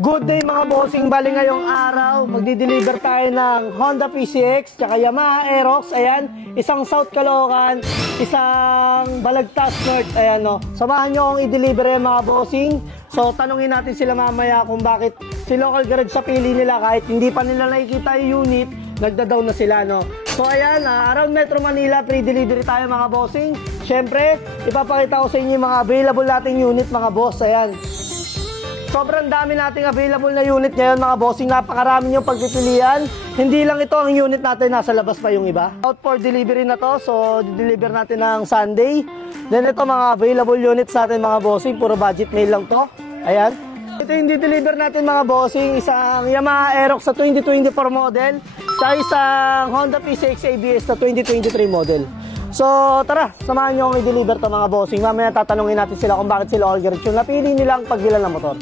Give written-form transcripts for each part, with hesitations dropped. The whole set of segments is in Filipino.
Good day mga bossing, bali ngayong araw magdi-deliver tayo ng Honda PCX tsaka Yamaha Aerox. Ayan, isang South Caloocan, isang Balagtas North. Ayan no, samahan nyo akong i-deliver yung mga bossing. So tanungin natin sila mamaya kung bakit si Local Garage sa pili nila kahit hindi pa nila nakikita yung unit, nagda-down na sila no. So ayan, around Metro Manila, pre-delivery tayo mga bossing. Syempre, ipapakita ko sa inyo yung mga available nating unit mga boss. Ayan, sobrang dami nating available na unit ngayon mga bossing. Napakarami yung pagpipilian. Hindi lang ito ang unit natin, nasa labas pa yung iba. Out for delivery na to, so deliver natin ng Sunday. Then ito mga available units natin mga bossing, puro budget mail lang to. Ayan, ito yung deliver natin mga bossing, isang Yamaha Aerox sa 2024 model, sa isang Honda PCX ABS na 2023 model. So tara, samahan nyo akong i-deliver to mga bossing. Mamaya tatanungin natin sila kung bakit sila Local Garage yung napili nilang pagbilan ng motor.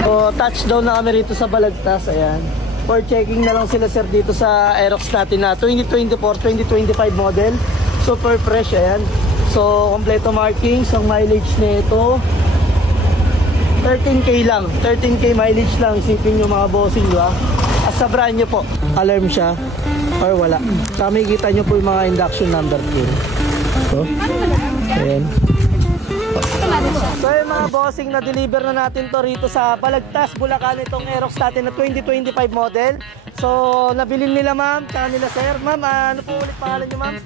So touchdown na kami rito sa Balagtas. Ayan, for checking na lang sila sir dito sa Aerox natin na 2024-2025 model. Super fresh. Ayan, so kompleto markings. Ang mileage nito 13k lang, 13k mileage lang. Isipin nyo mga bossing, diba? As sa brand nyo po, alarm siya or wala. Saka may kita nyo po yung mga induction number pin. So, ayan. So yung mga bossing, na-deliver na natin to rito sa Balagtas, Bulacan, itong Aerox natin na 2025 model. So nabilin nila ma'am, tsaka nila sir. Ma'am, ano po ulit pangalan nyo ma'am?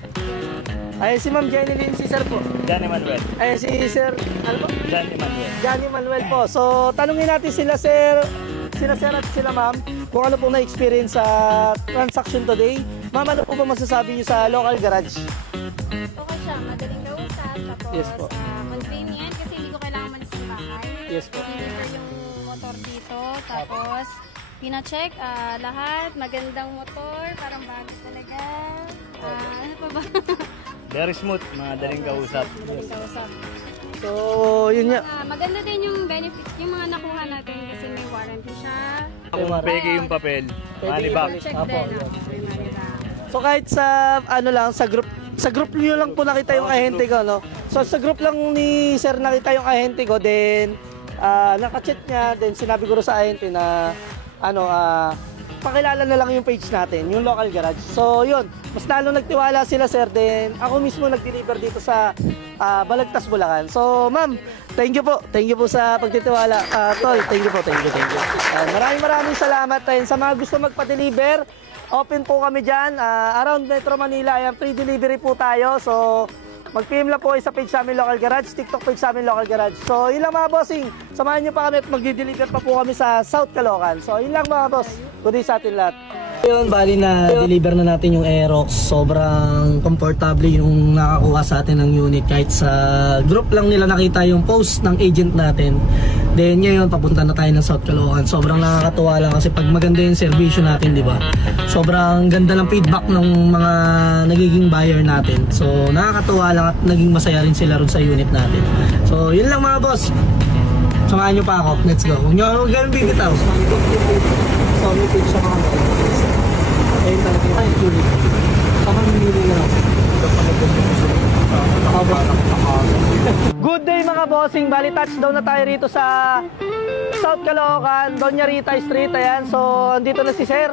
Ay, si Ma'am Jenny Lynn, si Sir po. Johnny Manuel. Ay, si Sir, ano po? Johnny Manuel. Johnny Manuel po. So, tanungin natin sila Sir, at sila Ma'am, kung ano po na-experience sa transaction today. Ma'am, ano po ba masasabi niyo sa Local Garage? Okay siya, madaling kausap, tapos yes po. convenient kasi hindi ko kailangan malis ng bahay. Yes po. Deliver yung motor dito, tapos pina-check lahat, magandang motor, parang bago talaga. Ano pa ba? Very smooth, madaling kausap. Madaling kausap. So, yun nga. Maganda din yung benefits, yung mga nakuha natin kasi may warranty siya. Kung peke yung papel, money back. Check din may money back. So, kahit sa, ano lang, sa group niyo lang po nakita yung ahente ko, no? So, sa group lang ni Sir nakita yung ahente ko, then, nakachat niya, then sinabi ko sa ahente na, ano, pakilala na lang yung page natin, yung Local Garage. So yun, mas lalo nagtiwala sila sir, then ako mismo nag-deliver dito sa Balagtas, Bulacan. So ma'am, thank you po sa pagtitiwala. Tol, thank you. Maraming salamat. And sa mga gusto magpa-deliver, open po kami dyan, around Metro Manila. Ayan, free delivery po tayo. So mag-PM lang po sa page namin Local Garage, TikTok page namin Local Garage. So yun lang mga bossing, samahan nyo pa kami at magdi-deliver pa po kami sa South Caloocan. So yun lang mga boss, good day sa atin lahat. Yun, bali na deliver na natin yung Aerox. Sobrang komportable yung nakakuha sa atin ng unit. Kahit sa group lang nila nakita yung post ng agent natin. Then ngayon papunta na tayo ng South Caloocan. Sobrang nakakatuwa lang kasi pag maganda yung servisyo natin, di ba? Sobrang ganda ng feedback ng mga nagiging buyer natin. So nakakatuwa lang at naging masaya rin sila rin sa unit natin. So yun lang mga boss. Samahan nyo pa ako. Let's go. Huwag nyo ganun bibitaw. So may page sa mga ayun talaga yung unit. Saka namili na lang. Good day mga bossing. Bali touchdown na tayo rito sa South Caloocan, Doña Rita Street. Ayan, so andito na si Sir.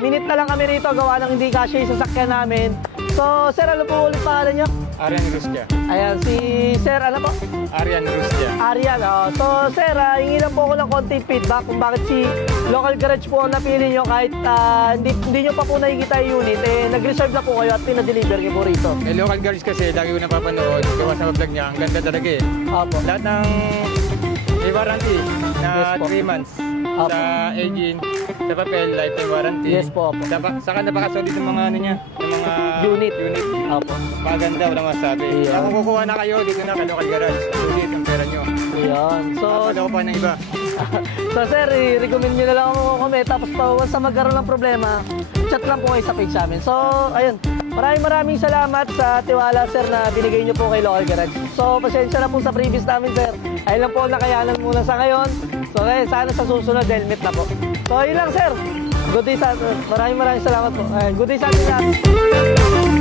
Minute na lang kami rito gawa ng hindi kasya yung sasakyan namin. So Sir, ano po ulit pangalan nyo? Arian Rustia. Ayan, si Sir, ano po? Arian Rustia. Arian, oh. So Sir, hingi lang po ako ng konting feedback kung bakit si Local Garage po ang napili nyo kahit hindi nyo pa po nakikita yung unit. Nag-reserve na po kayo at pinadeliver nyo po rito. Local Garage kasi lagi ko napapanood, gawa sa vlog niya, ang ganda talaga eh. Opo. Lahat ng may warranty na Yes po. 3 months. Opo. Sa engine, sa papel, lifetime warranty. Yes po, opo. Saka napakasolid ng mga ano niya, ng mga Unit. Opo. Maganda, walang masabi. Yeah. Kung kukuha na kayo, dito na kay Local Garage. Sulit ang pera nyo. Ayan. So Ako pa ng iba. Sir, i-recommend nyo na lang ako kami. Tapos once na magkaroon ng problema, chat lang po kayo sa page namin. So ayun, maraming salamat sa tiwala sir na binigay nyo po kay Local Garage. So pasensya na po sa previous namin sir. Ayun lang po ang nakayanan muna sa ngayon. So sana sa susunod helmet na po. So yun lang sir. Good day sa atin. Maraming salamat po. Good day sa atin lahat.